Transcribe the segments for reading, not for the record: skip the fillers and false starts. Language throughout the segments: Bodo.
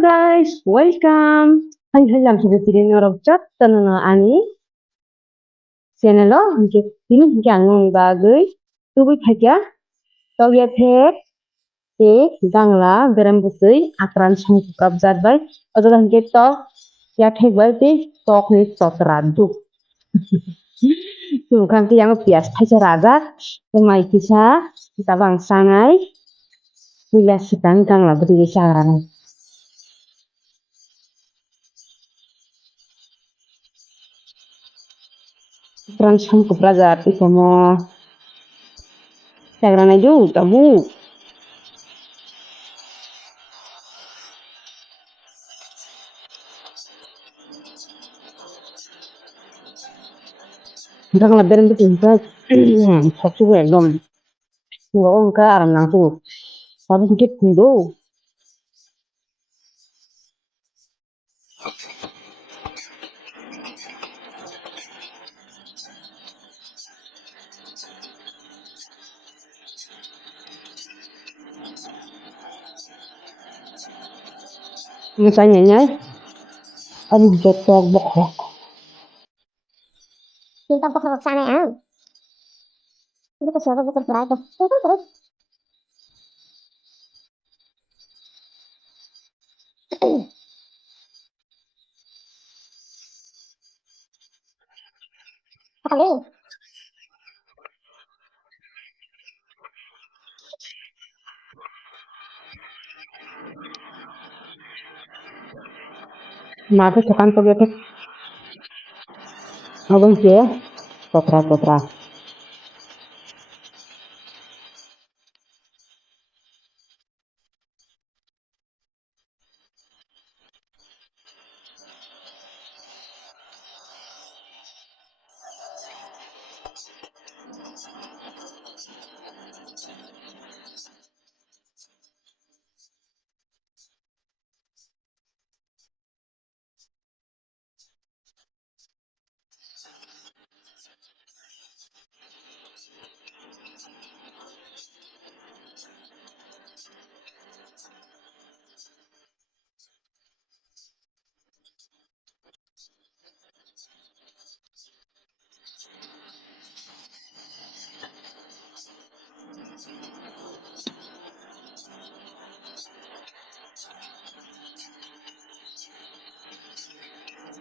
guys, welcome. Hanya sudah tidak ngerocot tanah ani channel lo hingga ini hingga anggung bagai tubuh saja tau ya pek te gangla beram busui akran sangkap jadbai atau hingga to ya pek bai te tok ni sotradu tuh kan yang bias saja rajak pemai kisah kita bangsangai bila sedang gangla berdiri saran akran sangkap rajak itu mau saran aja tabu gangla beram busui saksu ekdom Nggak ka aram langsung. Tapi sedikit dulu. Misalnya nya, aduh jatuh bokok. Kita pokok sana ya. Itu ke siapa bukan berapa. Itu terus. Kali. Maka sekan pagkakit. Abang siya, potra.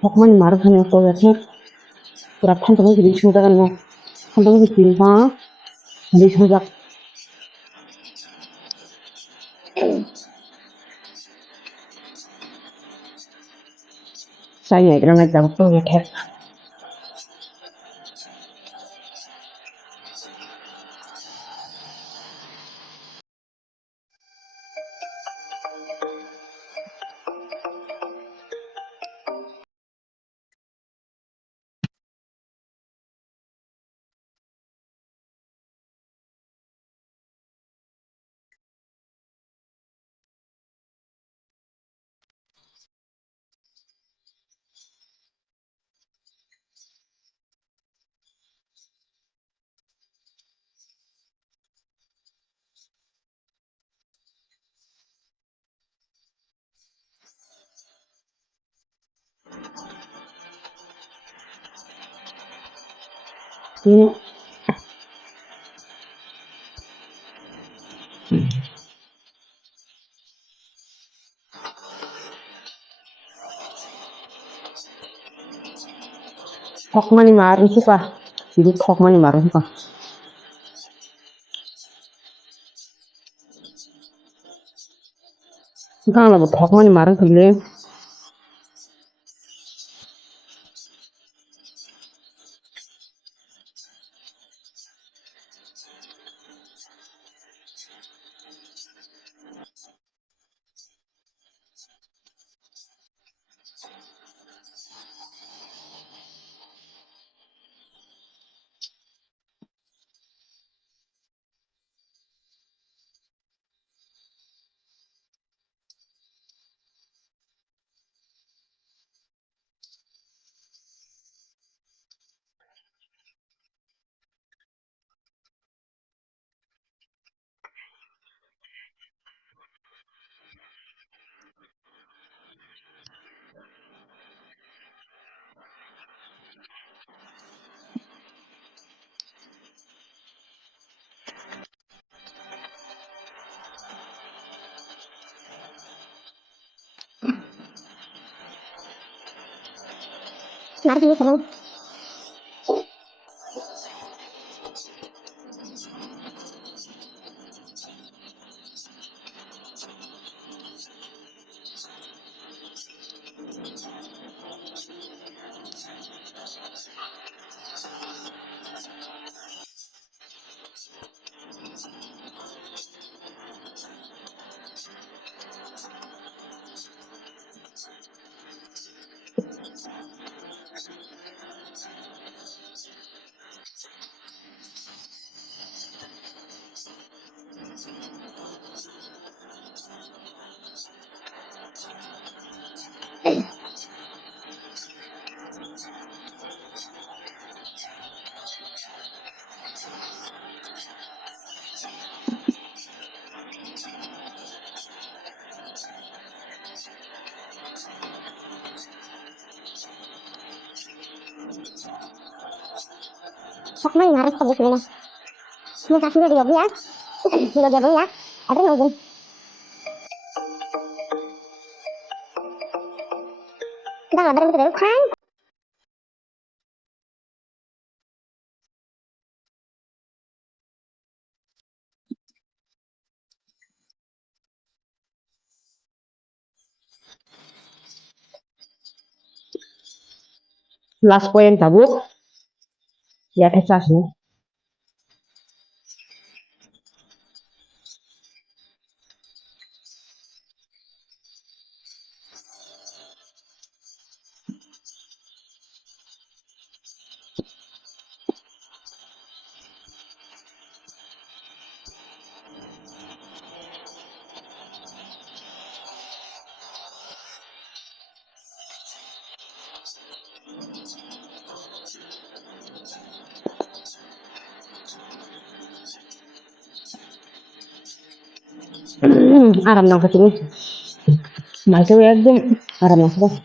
Pokoknya marah kan yang pagkakit. Kurang teman jadi sudah kan mo. Teman jadi silpa. Jadi sudah. Saya kira nggak tahu pagkakit. Ini pokoknya marah suka. Jadi pokoknya marah suka. Sekarang lah pokoknya marah kali. 나도 비밀 그냥. Pokoknya harus pergi sini. Minta sini dia ya. Dia ya. Ada nunggu. Kita nggak berhenti dari kan? Last point tabuk. Ya, esasnya. Aram nang kesini. Masuk ya, aram nang kesini.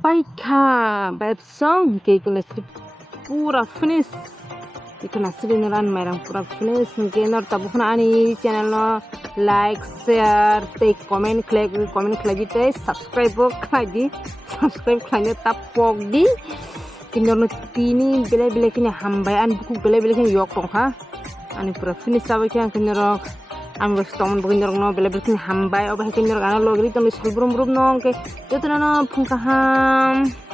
Paika babsong ke kula pura finish ikuna silineran mairang pura finish ke nor tabukna ani channel no like share te comment khlagi te subscribe khlagi subscribe khlagi tapok di kinor no tini bele kini hambai an buku bele kini yok tong ha ani pura finish sabai kyan kinor am restaurant bukin jorong no bele kini hambai oba kinor ana logri tong silbrum no ke jotna no phungka ham